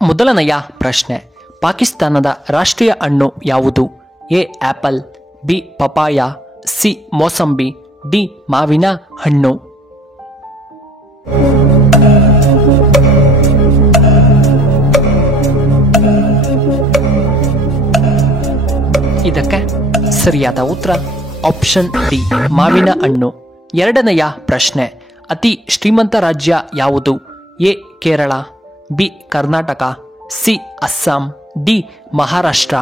ಮೊದಲನೆಯ ಪ್ರಶ್ನೆ, ಪಾಕಿಸ್ತಾನದ ರಾಷ್ಟ್ರೀಯ ಹಣ್ಣು ಯಾವುದು? A apple, B papaya, C mosambi, D ಮಾವಿನ ಹಣ್ಣು. ಇದಕ್ಕೆ ಸರಿಯಾದ ಉತ್ತರ ಆಪ್ಷನ್ ಡಿ ಮಾವಿನ ಹಣ್ಣು. ಎರಡನೆಯ ಪ್ರಶ್ನೆ, ಅತಿ ಶ್ರೀಮಂತ ರಾಜ್ಯ ಯಾವುದು? A Kerala, B Karnataka, C Assam, D Maharashtra.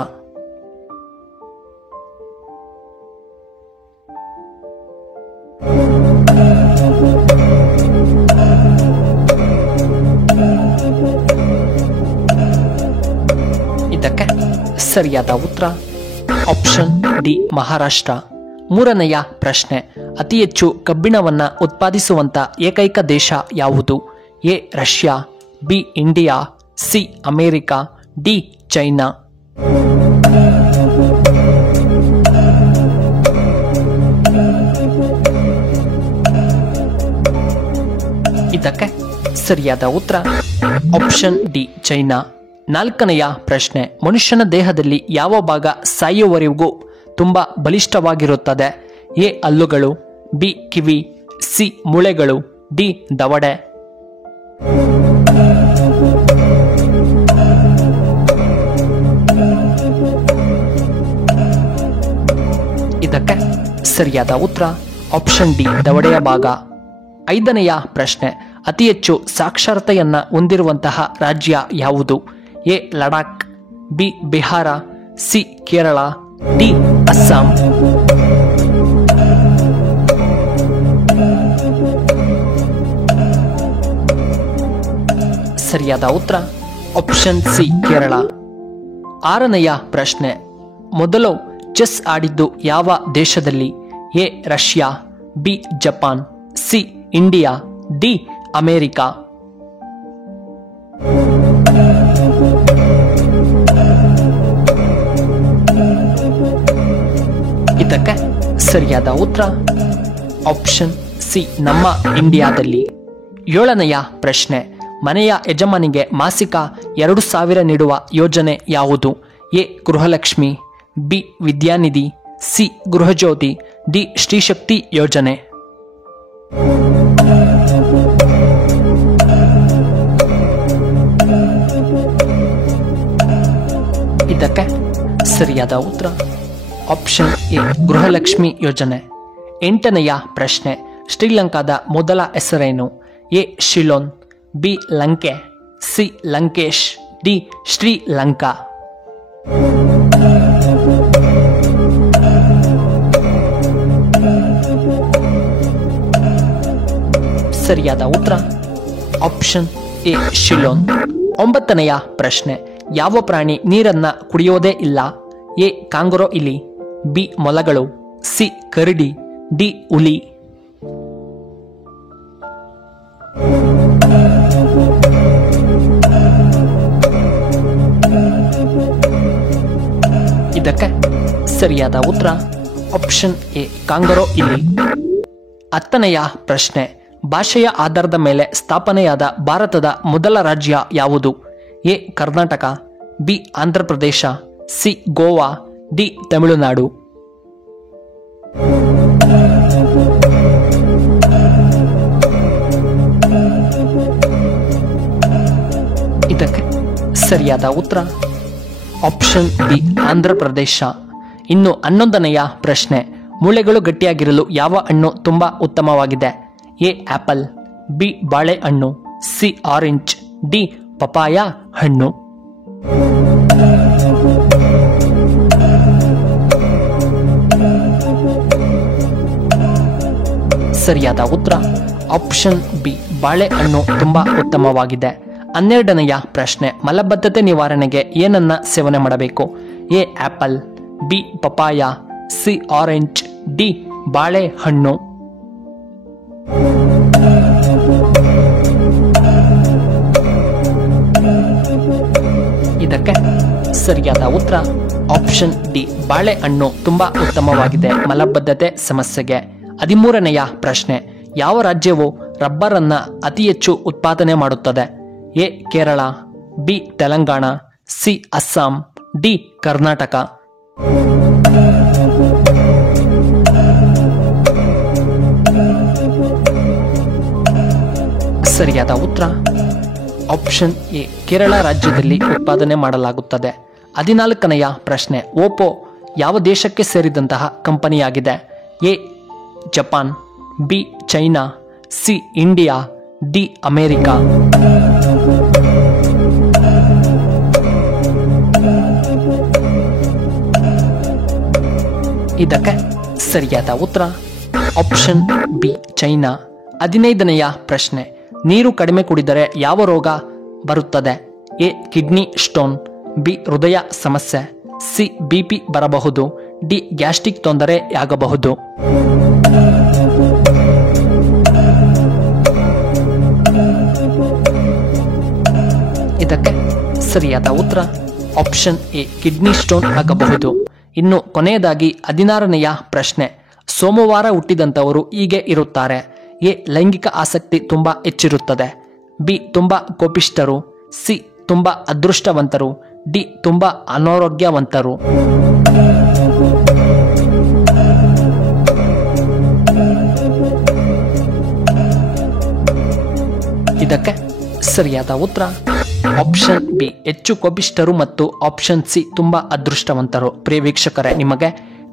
ಇದಕ್ಕೆ ಸರಿಯಾದ ಉತ್ತರ ಆಪ್ಷನ್ ಡಿ ಮಹಾರಾಷ್ಟ್ರ. ಮೂರನೆಯ ಪ್ರಶ್ನೆ, ಅತಿ ಹೆಚ್ಚು ಕಬ್ಬಿಣವನ್ನ ಉತ್ಪಾದಿಸುವಂತ ಏಕೈಕ ದೇಶ ಯಾವುದು? A Russia, B India, C America, D China. ಇದಕ್ಕೆ ಸರಿಯಾದ ಉತ್ತರ ಆಪ್ಷನ್ ಡಿ ಚೈನಾ. ನಾಲ್ಕನೆಯ ಪ್ರಶ್ನೆ, ಮನುಷ್ಯನ ದೇಹದಲ್ಲಿ ಯಾವ ಭಾಗ ಸಾಯುವವರೆಗೂ ತುಂಬಾ ಬಲಿಷ್ಠವಾಗಿರುತ್ತದೆ? ಎ ಹಲ್ಲುಗಳು, ಬಿ ಕಿವಿ, ಸಿ ಮೂಳೆಗಳು, ಡಿ ದವಡೆ. ಇದಕ್ಕೆ ಸರಿಯಾದ ಉತ್ತರ ಆಪ್ಷನ್ ಡಿ ದವಡೆಯ ಭಾಗ. ಐದನೆಯ ಪ್ರಶ್ನೆ, ಅತಿ ಹೆಚ್ಚು ಸಾಕ್ಷರತೆಯನ್ನ ಹೊಂದಿರುವಂತಹ ರಾಜ್ಯ ಯಾವುದು? A Ladakh, B Bihar, C Kerala, D Assam. ಸರಿಯಾದ ಉತ್ತರ ಆಪ್ಷನ್ ಸಿ ಕೇರಳ. ಆರನೆಯ ಪ್ರಶ್ನೆ, ಮೊದಲು ಚೆಸ್ ಆಡಿದ್ದು ಯಾವ ದೇಶದಲ್ಲಿ? A Russia, B Japan, C India, D America. ಇದಕ್ಕೆ ಸರಿಯಾದ ಉತ್ತರ ಆಪ್ಷನ್ ಸಿ ನಮ್ಮ ಇಂಡಿಯಾದಲ್ಲಿ. ಏಳನೆಯ ಪ್ರಶ್ನೆ, ಮನೆಯ ಯಜಮಾನಿಗೆ ಮಾಸಿಕ 2,000 ನೀಡುವ ಯೋಜನೆ ಯಾವುದು? A Gruhalakshmi, B Vidyanidhi, C Gruhajyothi, D Srishakti ಯೋಜನೆ. ಇದಕ್ಕೆ ಸರಿಯಾದ ಉತ್ತರ ಆಪ್ಷನ್ ಎ ಗೃಹಲಕ್ಷ್ಮಿ ಯೋಜನೆ. ಎಂಟನೆಯ ಪ್ರಶ್ನೆ, ಶ್ರೀಲಂಕಾದ ಮೊದಲ ಹೆಸರೇನು? A Ceylon, B Lanka, C Lankesh, D Sri Lanka. ಸರಿಯಾದ ಉತ್ತರ ಆಪ್ಷನ್ ಎ ಶಿಲೋನ್. ಒಂಬತ್ತನೆಯ ಪ್ರಶ್ನೆ, ಯಾವ ಪ್ರಾಣಿ ನೀರನ್ನ ಕುಡಿಯೋದೇ ಇಲ್ಲ? ಎ ಕಾಂಗರೋ ಇಲಿ, ಬಿ ಮೊಲಗಳು, ಸಿ ಕರಡಿ, ಡಿ ಹುಲಿ. ಇದಕ್ಕೆ ಸರಿಯಾದ ಉತ್ತರ ಆಪ್ಷನ್ ಎ ಕಾಂಗರೋ ಇಲಿ. ಹತ್ತನೆಯ ಪ್ರಶ್ನೆ, ಭಾಷೆಯ ಆಧಾರದ ಮೇಲೆ ಸ್ಥಾಪನೆಯಾದ ಭಾರತದ ಮೊದಲ ರಾಜ್ಯ ಯಾವುದು? A Karnataka, B Andhra Pradesh, C Goa, D Tamil Nadu. ಇದಕ್ಕೆ ಸರಿಯಾದ ಉತ್ತರ ಆಪ್ಷನ್ ಬಿ ಆಂಧ್ರಪ್ರದೇಶ. ಇನ್ನು 11ನೆಯ ಪ್ರಶ್ನೆ, ಮೂಳೆಗಳು ಗಟ್ಟಿಯಾಗಿರಲು ಯಾವ ಹಣ್ಣು ತುಂಬಾ ಉತ್ತಮವಾಗಿದೆ? ಎ ಆಪಲ್, ಬಿ ಬಾಳೆಹಣ್ಣು, ಸಿ ಆರೆಂಜ್, ಡಿ ಪಪಾಯ ಹಣ್ಣು. ಸರಿಯಾದ ಉತ್ತರ ಆಪ್ಷನ್ ಬಿ ಬಾಳೆಹಣ್ಣು ತುಂಬಾ ಉತ್ತಮವಾಗಿದೆ. 12ನೆಯ ಪ್ರಶ್ನೆ, ಮಲಬದ್ಧತೆ ನಿವಾರಣೆಗೆ ಏನನ್ನ ಸೇವನೆ ಮಾಡಬೇಕು? A apple, B papaya, C orange, D ಬಾಳೆಹಣ್ಣು. ಇದಕ್ಕೆ ಸರಿಯಾದ ಉತ್ತರ ಆಪ್ಷನ್ ಡಿ ಬಾಳೆಹಣ್ಣು ತುಂಬಾ ಉತ್ತಮವಾಗಿದೆ ಮಲಬದ್ಧತೆ ಸಮಸ್ಯೆಗೆ. 13ನೆಯ ಪ್ರಶ್ನೆ, ಯಾವ ರಾಜ್ಯವು ರಬ್ಬರ್ ಅನ್ನ ಅತಿ ಹೆಚ್ಚು ಉತ್ಪಾದನೆ ಮಾಡುತ್ತದೆ? A Kerala, B Telangana, C Assam, D Karnataka. ಸರಿಯಾದ ಉತ್ತರ ಆಪ್ಷನ್ ಎ ಕೇರಳ ರಾಜ್ಯದಲ್ಲಿ ಉತ್ಪಾದನೆ ಮಾಡಲಾಗುತ್ತದೆ. 14ನೆಯ ಪ್ರಶ್ನೆ, ಓಪೋ ಯಾವ ದೇಶಕ್ಕೆ ಸೇರಿದಂತಹ ಕಂಪನಿಯಾಗಿದೆ? A Japan, B China, C India, D America. ಇದಕ್ಕೆ ಸರಿಯಾದ ಉತ್ತರ ಆಪ್ಷನ್ ಬಿ ಚೈನಾ. 15ನೆಯ ಪ್ರಶ್ನೆ, ನೀರು ಕಡಿಮೆ ಕುಡಿದರೆ ಯಾವ ರೋಗ ಬರುತ್ತದೆ? ಎ ಕಿಡ್ನಿ ಸ್ಟೋನ್, ಬಿ ಹೃದಯ ಸಮಸ್ಯೆ, ಸಿ ಬಿಪಿ ಬರಬಹುದು, ಡಿ ಗ್ಯಾಸ್ಟ್ರಿಕ್ ತೊಂದರೆಯಾಗಬಹುದು. ಇದಕ್ಕೆ ಸರಿಯಾದ ಉತ್ತರ ಆಪ್ಷನ್ ಎ ಕಿಡ್ನಿ ಸ್ಟೋನ್ ಆಗಬಹುದು. ಇನ್ನು ಕೊನೆಯದಾಗಿ 16ನೆಯ ಪ್ರಶ್ನೆ, ಸೋಮವಾರ ಹುಟ್ಟಿದಂಥವರು ಹೀಗೆ ಇರುತ್ತಾರೆ. ಎ ಲೈಂಗಿಕ ಆಸಕ್ತಿ ತುಂಬಾ ಹೆಚ್ಚಿರುತ್ತದೆ, ಬಿ ತುಂಬಾ ಕೋಪಿಷ್ಠರು, ಸಿ ತುಂಬಾ ಅದೃಷ್ಟವಂತರು, ಡಿ ತುಂಬಾ ಅನಾರೋಗ್ಯವಂತರು. ಇದಕ್ಕೆ ಸರಿಯಾದ ಉತ್ತರ ಆಪ್ಷನ್ ಬಿ ಹೆಚ್ಚು ಕೋಪಿಷ್ಠರು ಮತ್ತು ಆಪ್ಷನ್ ಸಿ ತುಂಬಾ ಅದೃಷ್ಟವಂತರು. ಪ್ರಿಯ ವೀಕ್ಷಕರೇ, ನಿಮಗೆ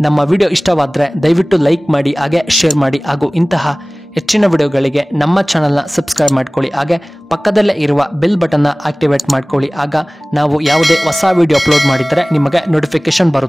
ನಮ್ಮ ವಿಡಿಯೋ ಇಷ್ಟವಾದರೆ ದಯವಿಟ್ಟು ಲೈಕ್ ಮಾಡಿ, ಹಾಗೆ ಶೇರ್ ಮಾಡಿ, ಹಾಗೂ ಇಂತಹ ಹೆಚ್ಚಿನ ವಿಡಿಯೋಗಳಿಗೆ ನಮ್ಮ ಚಾನಲ್ನ ಸಬ್ಸ್ಕ್ರೈಬ್ ಮಾಡ್ಕೊಳ್ಳಿ. ಹಾಗೆ ಪಕ್ಕದಲ್ಲೇ ಇರುವ ಬೆಲ್ ಬಟನ್ನ ಆಕ್ಟಿವೇಟ್ ಮಾಡ್ಕೊಳ್ಳಿ. ಆಗ ನಾವು ಯಾವುದೇ ಹೊಸ ವಿಡಿಯೋ ಅಪ್ಲೋಡ್ ಮಾಡಿದರೆ ನಿಮಗೆ ನೋಟಿಫಿಕೇಶನ್ ಬರುತ್ತೆ.